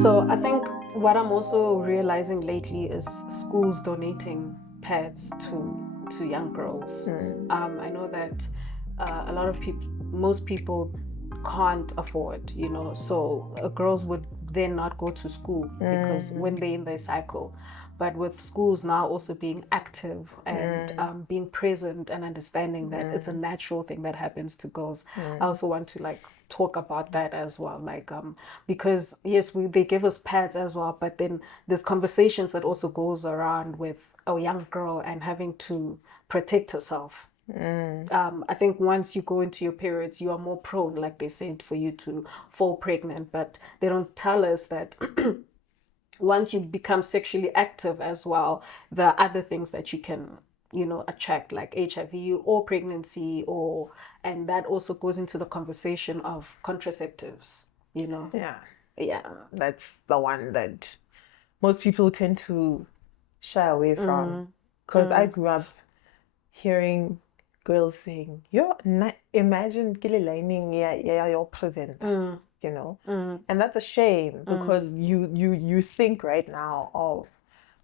So I think what I'm also realizing lately is schools donating pads to young girls. I know that a lot of people, most people can't afford, so girls would then not go to school because when they're in their cycle. But with schools now also being active and being present and understanding that it's a natural thing that happens to girls, I also want to talk about that as well, because yes, they give us pads as well, but then there's conversations that also goes around with a young girl and having to protect herself. I think once you go into your periods, you are more prone, like they said, for you to fall pregnant, but they don't tell us that once you become sexually active as well, there are other things that you can attract, like HIV or pregnancy, and that also goes into the conversation of contraceptives. Yeah, that's the one that most people tend to shy away from, because I grew up hearing girls saying, imagine lining your prevent, and that's a shame, because you think right now of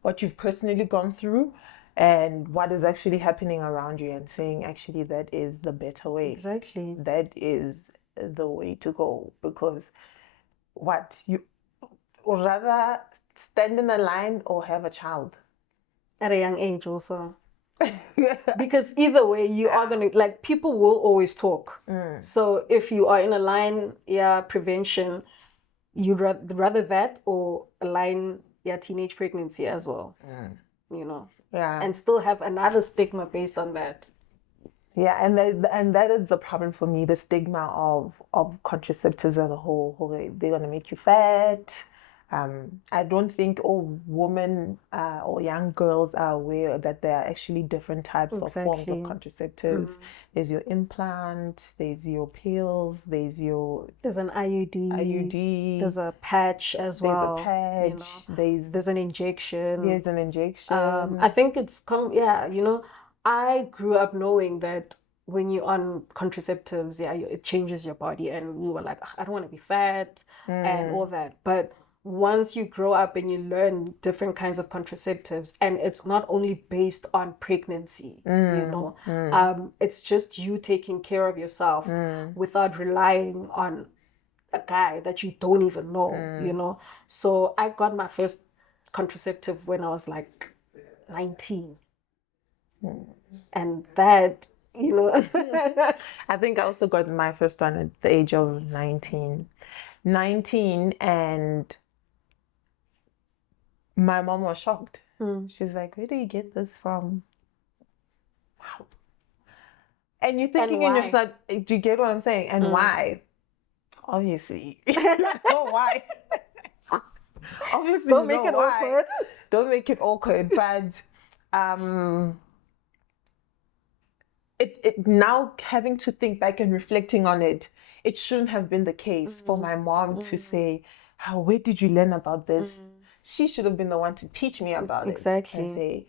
what you've personally gone through and what is actually happening around you, and saying actually that is the better way. Exactly. That is the way to go, because what you would rather stand in a line or have a child at a young age also. Because either way you are gonna, people will always talk. So if you are in a line, prevention, you'd rather that or a line, teenage pregnancy as well. And still have another stigma based on that. Yeah, and that is the problem for me, the stigma of contraceptives as a whole. They're gonna make you fat. I don't think all women or young girls are aware that there are actually different types of forms of contraceptives. There's your implant, there's your pills, there's an IUD, there's a patch as well. There's a patch. There's an injection. There's an injection. I think it's I grew up knowing that when you're on contraceptives, it changes your body, and we were like, I don't want to be fat and all that. But once you grow up and you learn different kinds of contraceptives, and it's not only based on pregnancy, it's just you taking care of yourself without relying on a guy that you don't even know, So I got my first contraceptive when I was like 19. And that, I think I also got my first one at the age of 19, and my mom was shocked. She's like, where do you get this from? Wow. And you're thinking in yourself, do you get what I'm saying? And why? Obviously. No, why? Obviously, don't make it awkward. Don't make it awkward. But it now, having to think back and reflecting on it, it shouldn't have been the case for my mom to say, where did you learn about this? She should have been the one to teach me about it. Exactly. And say,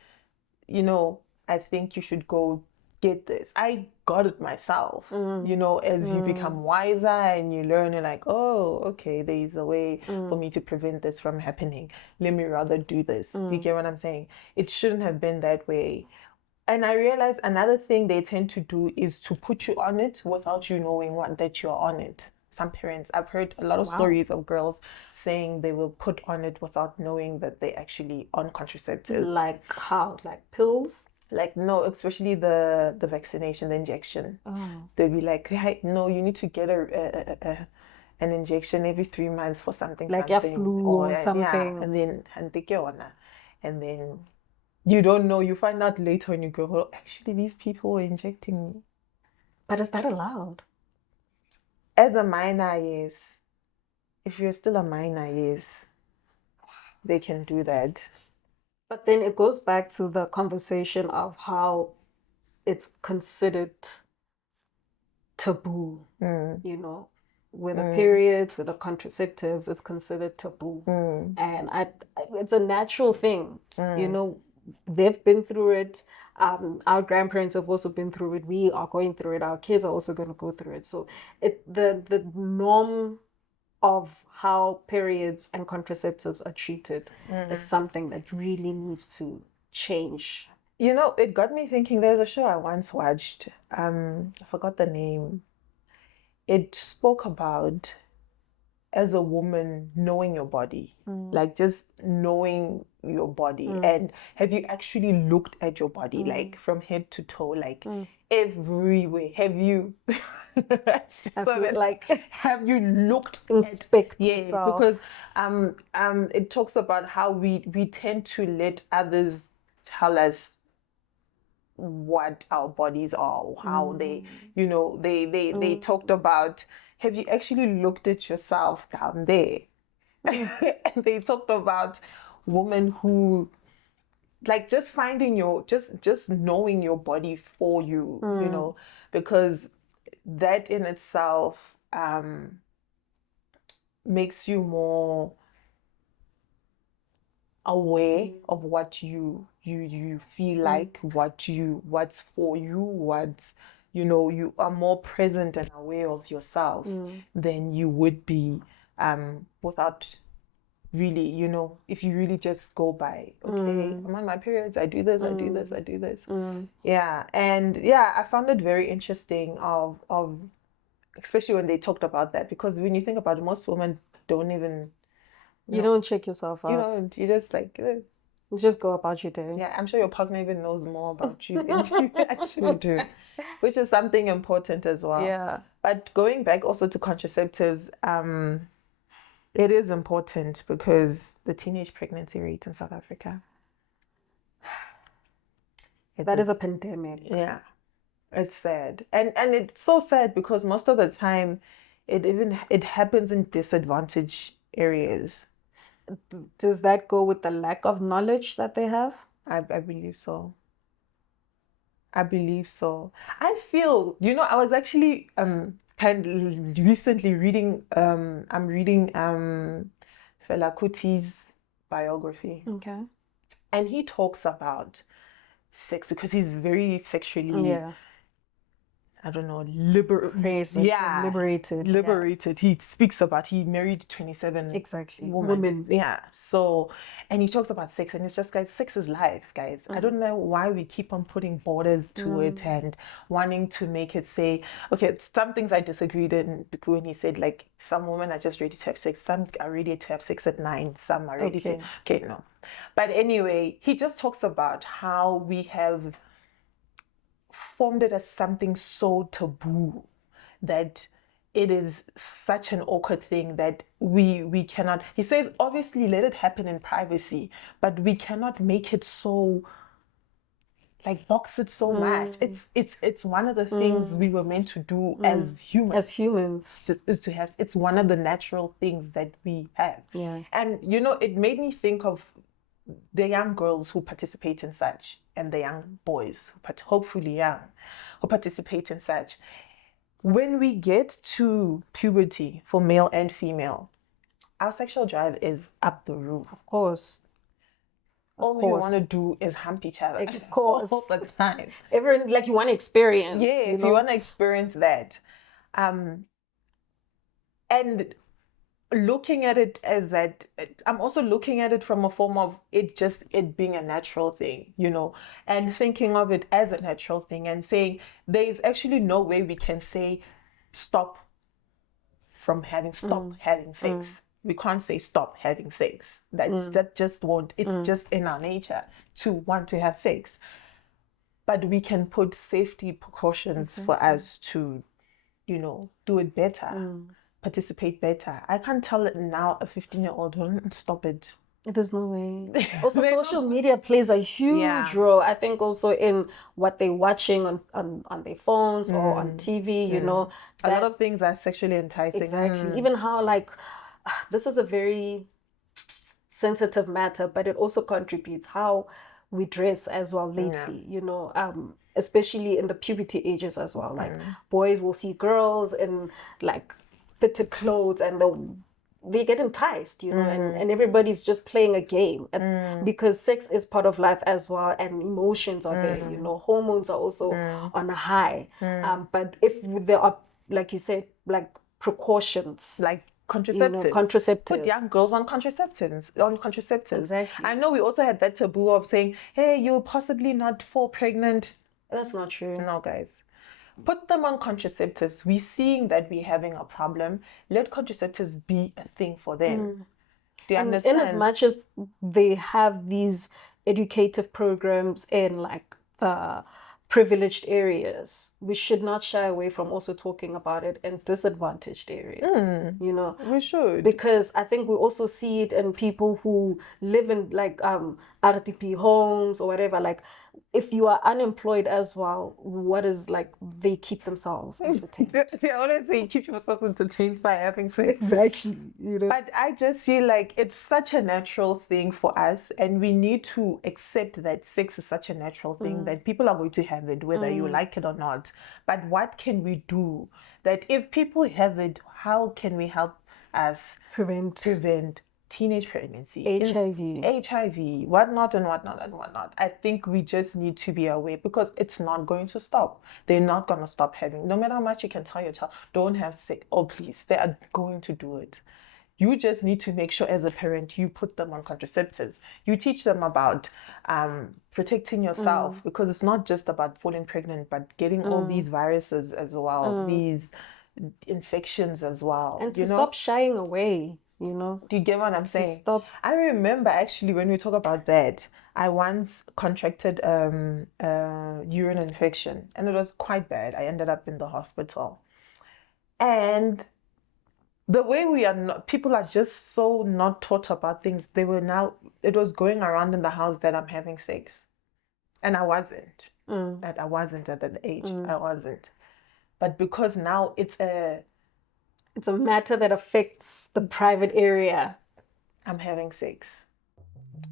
I think you should go get this. I got it myself. As you become wiser and you learn, you're like, oh, okay, there's a way for me to prevent this from happening. Let me rather do this. Do you get what I'm saying? It shouldn't have been that way. And I realize another thing they tend to do is to put you on it without you knowing that you're on it. Some parents, I've heard a lot of stories of girls saying they will put on it without knowing that they're actually on contraceptives. Like how? Like pills? No, especially the vaccination, the injection. They'll be like, hey, no, you need to get an injection every 3 months for something. Like a flu or something. Yeah, and then you don't know, you find out later when you go, well, actually these people were injecting me. But is that allowed? As a minor, yes. If you're still a minor, yes, they can do that. But then it goes back to the conversation of how it's considered taboo, with the periods, with the contraceptives, it's considered taboo. And it's a natural thing, they've been through it. Our grandparents have also been through it. We are going through it. Our kids are also going to go through it. So the norm of how periods and contraceptives are treated is something that really needs to change. You know, it got me thinking. There's a show I once watched. I forgot the name. It spoke about, as a woman, knowing your body, like just knowing your body. And have you actually looked at your body, like from head to toe, like everywhere? Have you have you looked Inspect yes, yourself. because it talks about how we tend to let others tell us what our bodies are, or how they, you know, they talked about, have you actually looked at yourself down there? And they talked about women who, like, just finding your, just knowing your body for you, you know, because that in itself makes you more aware of what you feel like, what's for you, what's, you know, you are more present and aware of yourself than you would be without really, you know, if you really just go by, okay, I'm on my periods, I do this, I do this, I do this. Yeah. And yeah, I found it very interesting of especially when they talked about that, because when you think about it, most women don't even, you don't check yourself out. you know, you just like you just go about your day. yeah, I'm sure your partner even knows more about you than you actually do, which is something important as well. Yeah. But going back also to contraceptives, it is important because the teenage pregnancy rate in South Africa, that is a pandemic. Yeah, it's sad, and it's so sad because most of the time it happens in disadvantaged areas. Does that go with the lack of knowledge that they have? I believe so. I believe so. I feel, you know, I was actually kind of recently reading I'm reading Fela Kuti's biography. Okay. And he talks about sex because he's very sexually, I don't know, liberated. He speaks about, he married 27 women. Yeah. So, and he talks about sex, and it's just, guys, sex is life, guys. I don't know why we keep on putting borders to it and wanting to make it say, okay, some things I disagreed in when he said, like, some women are just ready to have sex, some are ready to have sex at 9, some are ready to, okay, no. But anyway, he just talks about how we have formed it as something so taboo that it is such an awkward thing that we cannot, he says, obviously let it happen in privacy, but we cannot make it so, like, box it so much. It's one of the things we were meant to do as humans. Is to have, it's one of the natural things that we have. And you know, it made me think of the young girls who participate in such, and the young boys, but hopefully young, who participate in such. When we get to puberty, for male and female, our sexual drive is up the roof. Of course. All we want to do is hump each other. Of course. All the time. Everyone, like, you want to experience. Yes, you want to experience that. And looking at it as that, I'm also looking at it from a form of it being a natural thing, you know, and thinking of it as a natural thing and saying there is actually no way we can say stop having sex. We can't say stop having sex. That just won't, it's just in our nature to want to have sex. But we can put safety precautions for us to, you know, do it better. Participate better. I can't tell it now, a 15-year-old, don't stop it. There's no way. Also, social media plays a huge role, I think, also in what they're watching on their phones or on TV, you know. A lot of things are sexually enticing. Exactly. Even how, like, this is a very sensitive matter, but it also contributes how we dress as well lately, you know, especially in the puberty ages as well. Like, boys will see girls in, like, fitted clothes and they get enticed, you know, and everybody's just playing a game because sex is part of life as well, and emotions are there, you know, hormones are also on a high. But if there are, like you said, like, precautions, like contraceptives. Contraceptives. Put young girls on contraceptives. Exactly. I know we also had that taboo of saying, hey, you'll possibly not fall pregnant. That's not true. No, guys. Put them on contraceptives. We're seeing that we're having a problem. Let contraceptives be a thing for them. Do you understand? In as much as they have these educative programs in like the privileged areas, we should not shy away from also talking about it in disadvantaged areas. We should. Because I think we also see it in people who live in like RDP homes or whatever. Like, if you are unemployed as well, what is like they keep themselves entertained. They always say keep yourself entertained by having sex. Exactly. But I just feel like it's such a natural thing for us, and we need to accept that sex is such a natural thing that people are going to have it whether you like it or not. But what can we do that if people have it, how can we help us prevent teenage pregnancy, HIV, whatnot. I think we just need to be aware, because it's not going to stop. They're not going to stop having, no matter how much you can tell your child, don't have sex. Oh, please, they are going to do it. You just need to make sure as a parent, you put them on contraceptives. You teach them about protecting yourself, because it's not just about falling pregnant, but getting all these viruses as well, these infections as well. And to stop shying away. Do you get what I'm saying? Stop. I remember actually when we talk about that, I once contracted a urine infection, and it was quite bad. I ended up in the hospital. And the way people are just so not taught about things. It was going around in the house that I'm having sex. And I wasn't. I wasn't at that age. I wasn't. But because now it's a matter that affects the private area. I'm having sex.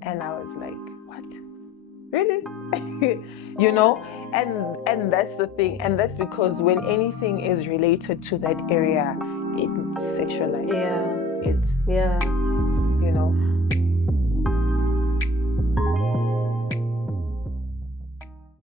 And I was like, what? Really? And that's the thing. And that's because when anything is related to that area, it's sexualized. Yeah.